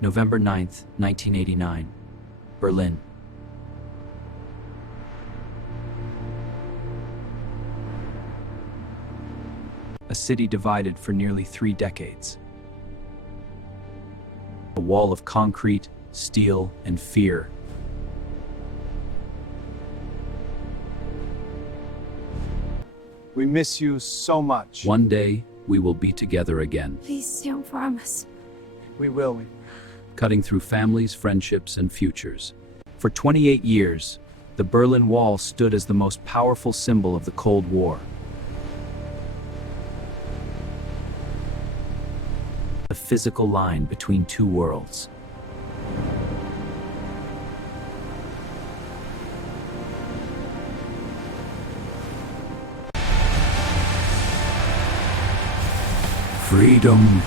November 9th, 1989, Berlin. A city divided for nearly 3 decades. A wall of concrete, steel, and fear. We miss you so much. One day, we will be together again, Please don't farm us. We will. cutting through families, friendships, and futures. For 28 years, the Berlin Wall stood as the most powerful symbol of the Cold War. The physical line between two worlds. Freedom.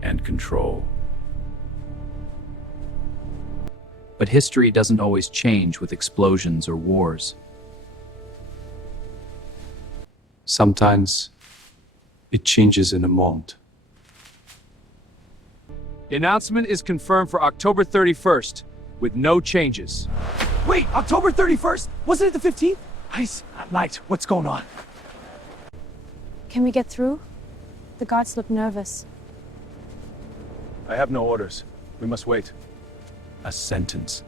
And control. But history doesn't always change with explosions or wars. Sometimes it changes in a moment. The announcement is confirmed for October 31st, with no changes. Wait, October 31st? Wasn't it the 15th? Light, what's going on? Can we get through? The guards look nervous. I have no orders. We must wait. A sentence.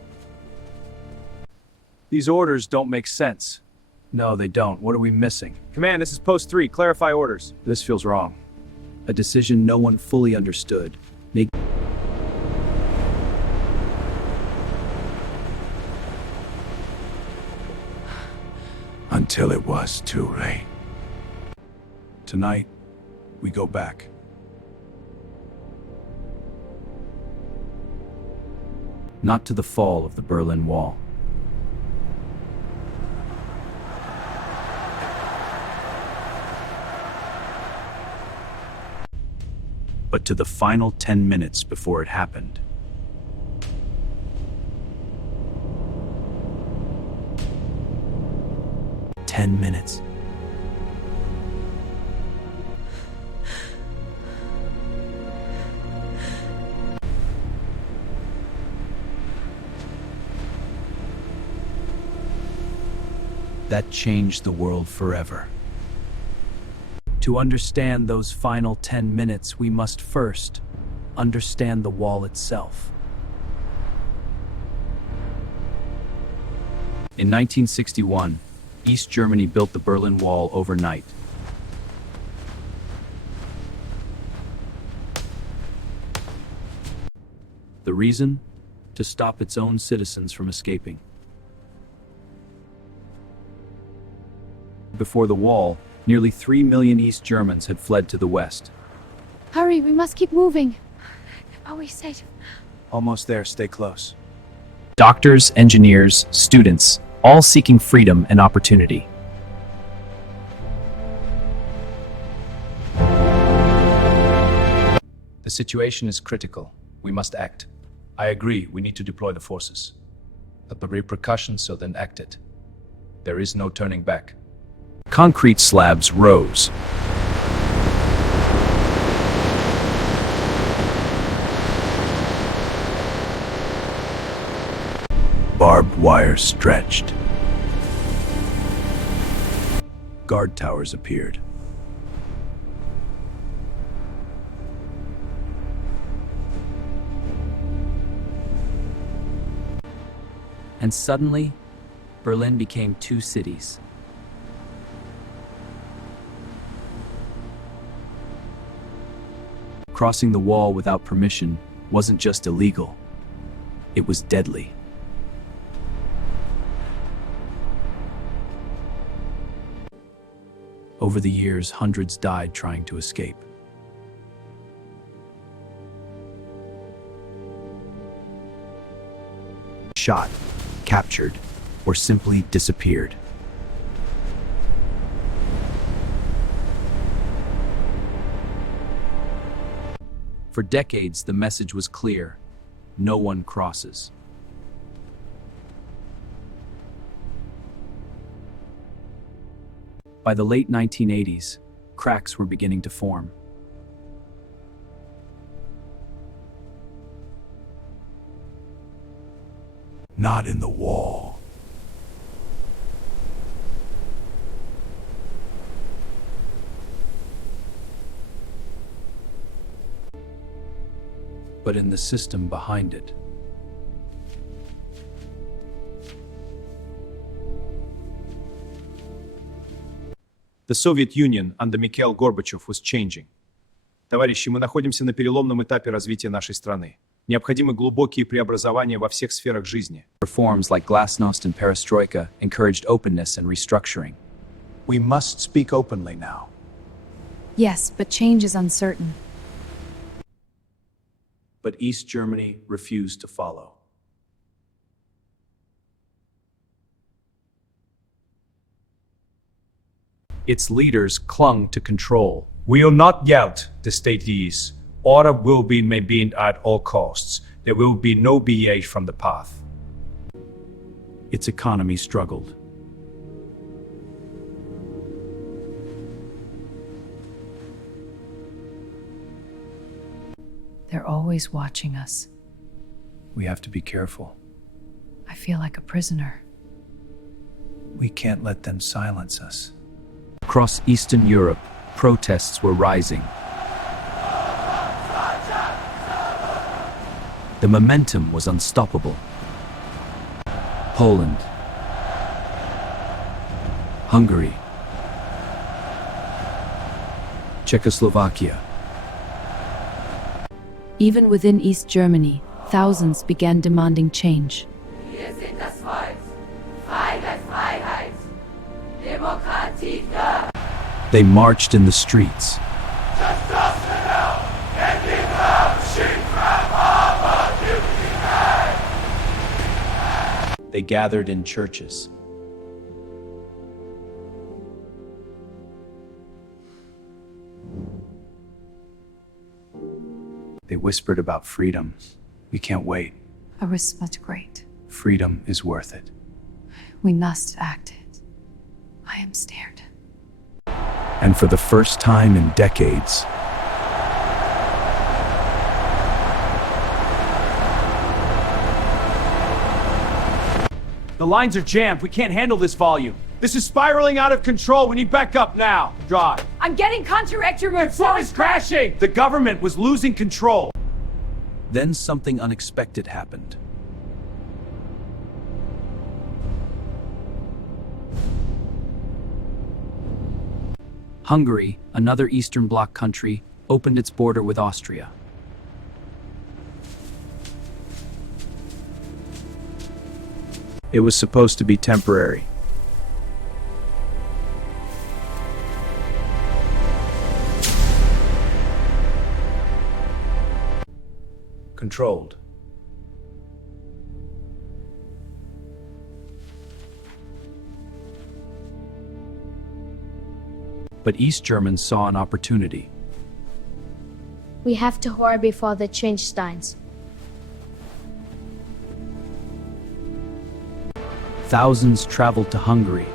These orders don't make sense. No, they don't. What are we missing? Command, this is Post 3. Clarify orders. This feels wrong. A decision no one fully understood. Until it was too late. Tonight, we go back. Not to the fall of the Berlin Wall. But to the final 10 minutes before it happened. "10 minutes. That changed the world forever. To understand those final 10 minutes, we must first understand the wall itself. In 1961, East Germany built the Berlin Wall overnight. The reason? To stop its own citizens from escaping. Before the wall, nearly 3 million East Germans had fled to the west. Hurry, we must keep moving. Are we safe? Almost there, stay close. Doctors, engineers, students, all seeking freedom and opportunity. The situation is critical. We must act. I agree, we need to deploy the forces. But the repercussions, so then act it. There is no turning back. Concrete slabs rose. Barbed wire stretched. Guard towers appeared. And suddenly, Berlin became 2 cities. Crossing the wall without permission wasn't just illegal, it was deadly. Over the years, hundreds died trying to escape. Shot, captured, or simply disappeared. For decades, the message was clear: no one crosses. By By the late 1980s, cracks were beginning to form. Not in the wall. But in the system behind it. The Soviet Union under Mikhail Gorbachev was changing. Товарищи, мы находимся на переломном этапе развития нашей страны. Необходимы глубокие преобразования во всех сферах жизни. Reforms like glasnost and perestroika encouraged openness and restructuring. We must speak openly now. Yes, but change is uncertain. But East Germany refused to follow. Its leaders clung to control. We will not yield, the state is. Order will be maintained at all costs. There will be no deviation from the path. Its economy struggled. They're always watching us. We have to be careful. I feel like a prisoner. We can't let them silence us. Across Eastern Europe, protests were rising. The momentum was unstoppable. Poland, Hungary, Czechoslovakia. Even within East Germany, thousands began demanding change. Wir sind das Volk. Freiheit, Freiheit. Demokratie für. They marched in the streets. They gathered in churches. They whispered about freedom. We can't wait. A respite great. Freedom is worth it. We must act it. I am scared. And for the first time in decades, The lines are jammed. We can't handle this volume. This is spiraling out of control. We need backup now. Drive. I'm getting counteract your The floor is crashing. The government was losing control. then something unexpected happened. Hungary, another Eastern Bloc country, opened its border with Austria. It was supposed to be temporary. Controlled. But East Germans saw an opportunity. We have to hurry before the change starts. Thousands traveled to Hungary.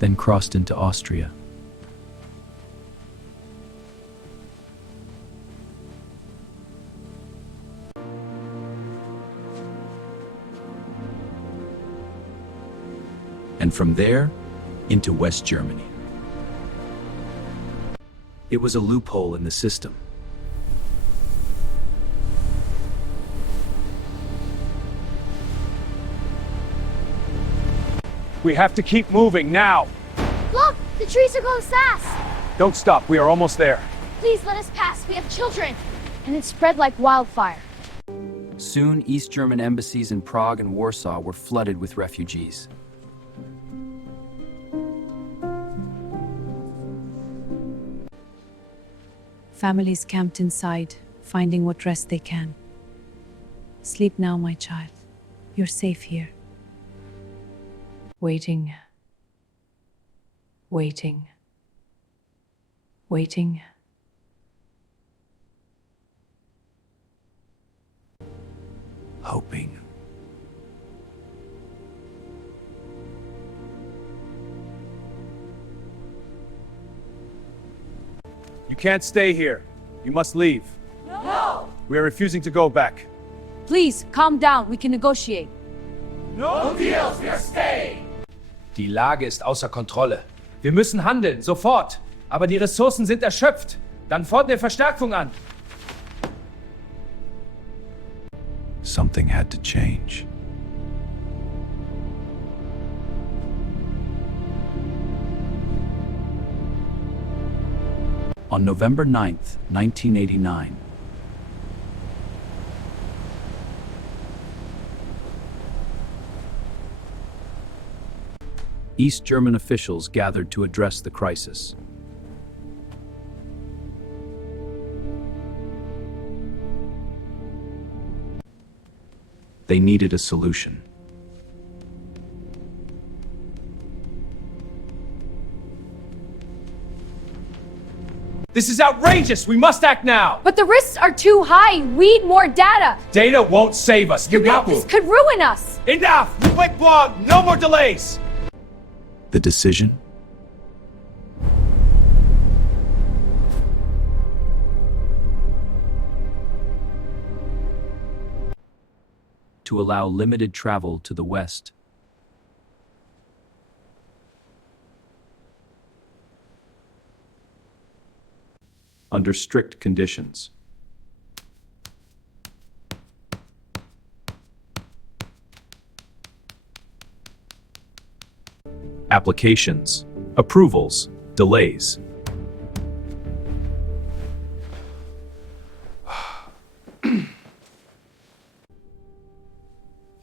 Then crossed into Austria. And from there, into West Germany. It was a loophole in the system. We have to keep moving now. Look! The trees are going fast! Don't stop. We are almost there. Please let us pass. We have children! And it spread like wildfire. Soon, East German embassies in Prague and Warsaw were flooded with refugees. Families camped inside, finding what rest they can. Sleep now, my child. You're safe here. Waiting. Waiting. Waiting. hoping. You can't stay here. You must leave. No! We are refusing to go back. Please, calm down. We can negotiate. No deals, we're staying! Die Lage ist außer Kontrolle. Wir müssen handeln, sofort. Aber die Ressourcen sind erschöpft. Dann fordern wir Verstärkung an. Something had to change. On November 9th, 1989, East German officials gathered to address the crisis. They needed a solution. This is outrageous! We must act now! But the risks are too high. We need more data. Data won't save us. This could ruin us. Enough! Quick blog! No more delays! The decision? To allow limited travel to the West. Under strict conditions. Applications, approvals, delays.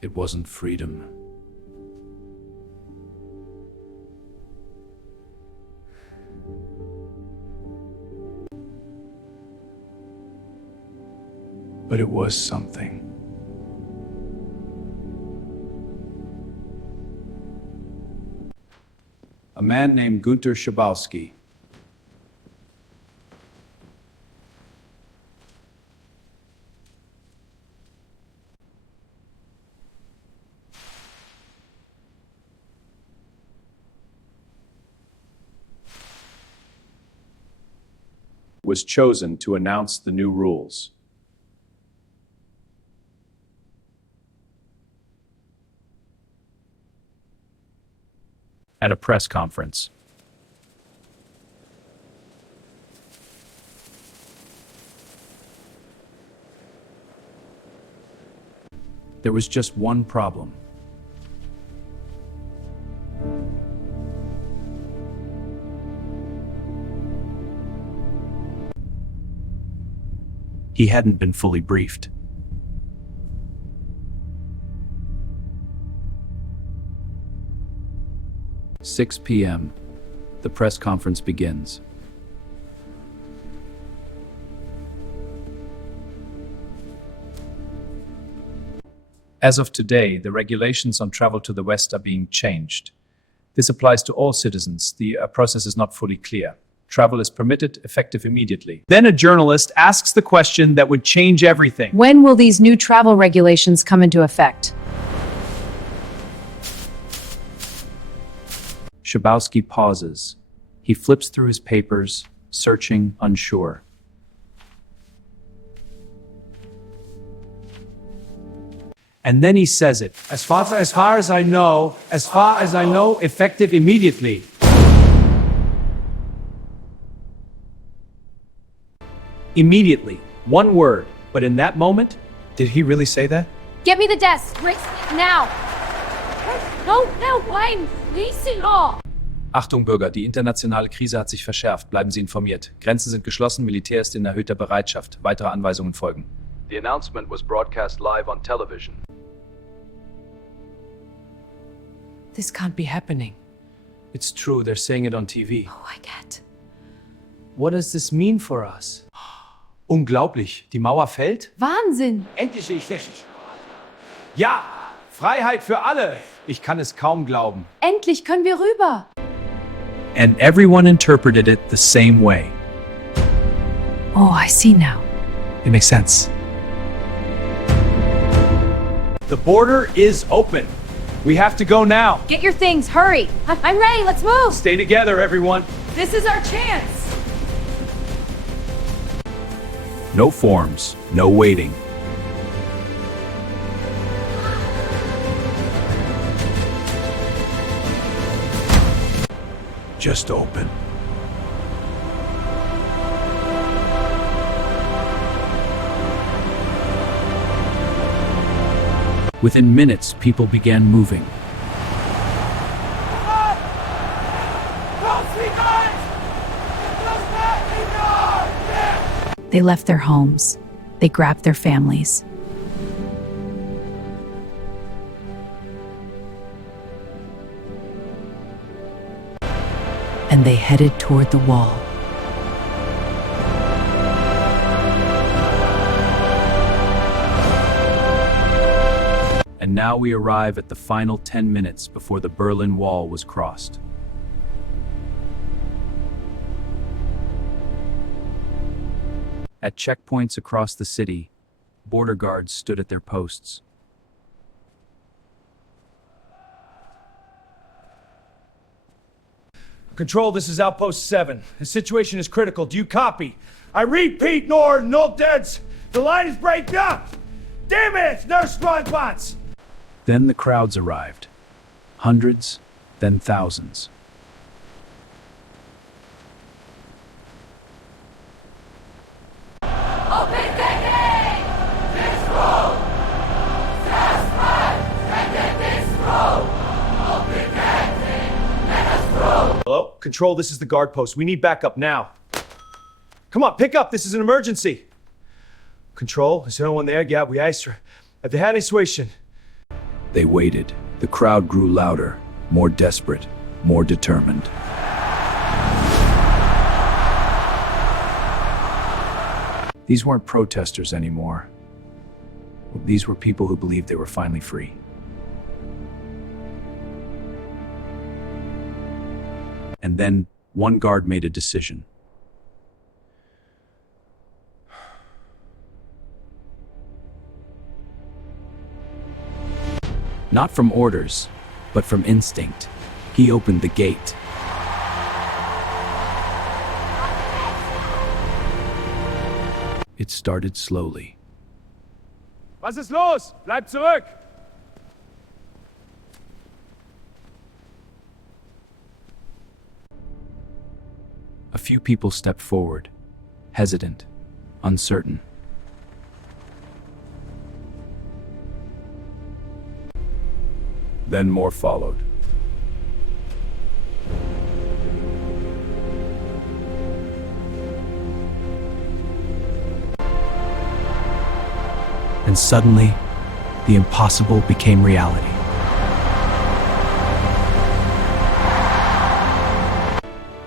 It wasn't freedom. But it was something. A man named Günter Schabowski was chosen to announce the new rules. At a press conference. There was just one problem. He hadn't been fully briefed. "6 p.m. The press conference begins. As of today, the regulations on travel to the West are being changed. This applies to all citizens. The process is not fully clear. Travel is permitted, effective immediately. Then a journalist asks the question that would change everything. When will these new travel regulations come into effect? Schabowski pauses. He flips through his papers, searching, unsure. And then he says it. As far as I know, effective immediately. Immediately. One word. But in that moment, Did he really say that? Get me the desk. Now. No, I'm racing all. Achtung Bürger, die internationale Krise hat sich verschärft. Bleiben Sie informiert. Grenzen sind geschlossen, Militär ist in erhöhter Bereitschaft. Weitere Anweisungen folgen. The announcement was broadcast live on television. This can't be happening. It's true, they're saying it on TV. Oh, I can't. what does this mean for us? Unglaublich. Die Mauer fällt? Wahnsinn! Endlich ich. Ja, Freiheit für alle. Ich kann es kaum glauben. Endlich können wir rüber! And everyone interpreted it the same way. Oh, I see now. It makes sense. The border is open. We have to go now. Get your things, hurry. I'm ready, let's move. Stay together, everyone. This is our chance. No forms, no waiting. Just open. Within minutes, people began moving. They left their homes. They grabbed their families. And they headed toward the wall. And now we arrive at the final 10 minutes before the Berlin Wall was crossed. At checkpoints across the city, border guards stood at their posts. Control, this is Outpost 7. The situation is critical. Do you copy? I repeat, Nord, no deads. The line is breaking up. Damn it, no strong spots. Then the crowds arrived. Hundreds, then thousands. Open decade! This road! Satisfied! And this road! Open decade! Let us roll! Hello? Control, this is the guard post. We need backup now. Come on, pick up. This is an emergency. Control, is there no one there? Yeah, we asked her. Have they had any situation? They waited. The crowd grew louder, more desperate, more determined. These weren't protesters anymore. These were people who believed they were finally free. And then one guard made a decision. Not from orders, but from instinct, he opened the gate. It started slowly. Was ist los? Bleib zurück! A few people stepped forward, hesitant, uncertain. Then more followed. And suddenly, the impossible became reality.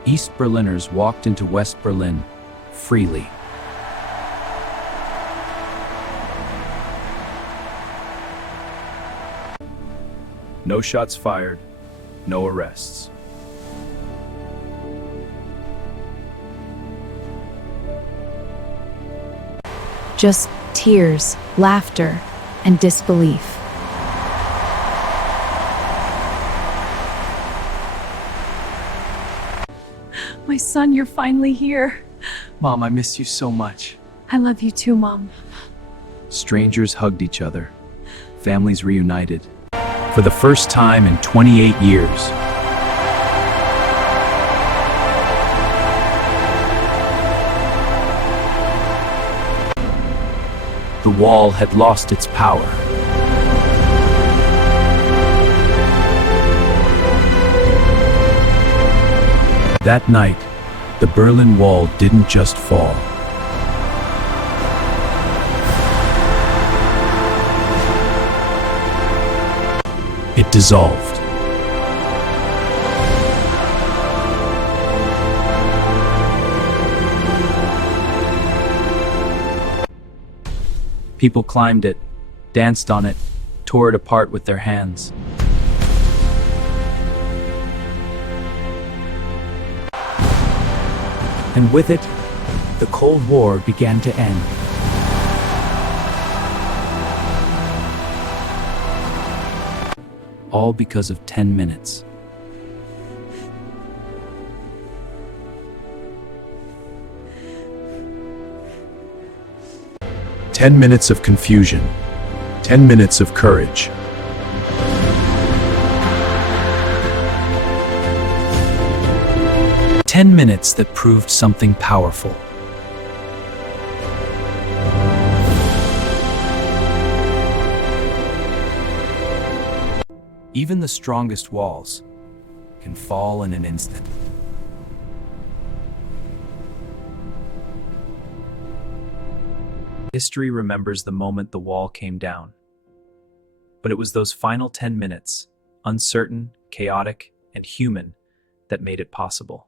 East Berliners walked into West Berlin freely. No shots fired, no arrests. Just tears, laughter, and disbelief. My son, you're finally here. Mom, I miss you so much. I love you too, Mom. Strangers hugged each other. Families reunited. For the first time in 28 years. The wall had lost its power. That night, the Berlin Wall didn't just fall. It dissolved. People climbed it, danced on it, tore it apart with their hands. And with it, the Cold War began to end. all because of 10 minutes. "10 minutes of confusion. 10 minutes of courage. 10 minutes that proved something powerful. Even the strongest walls can fall in an instant. History remembers the moment the wall came down. But it was those final 10 minutes, uncertain, chaotic, and human, that made it possible.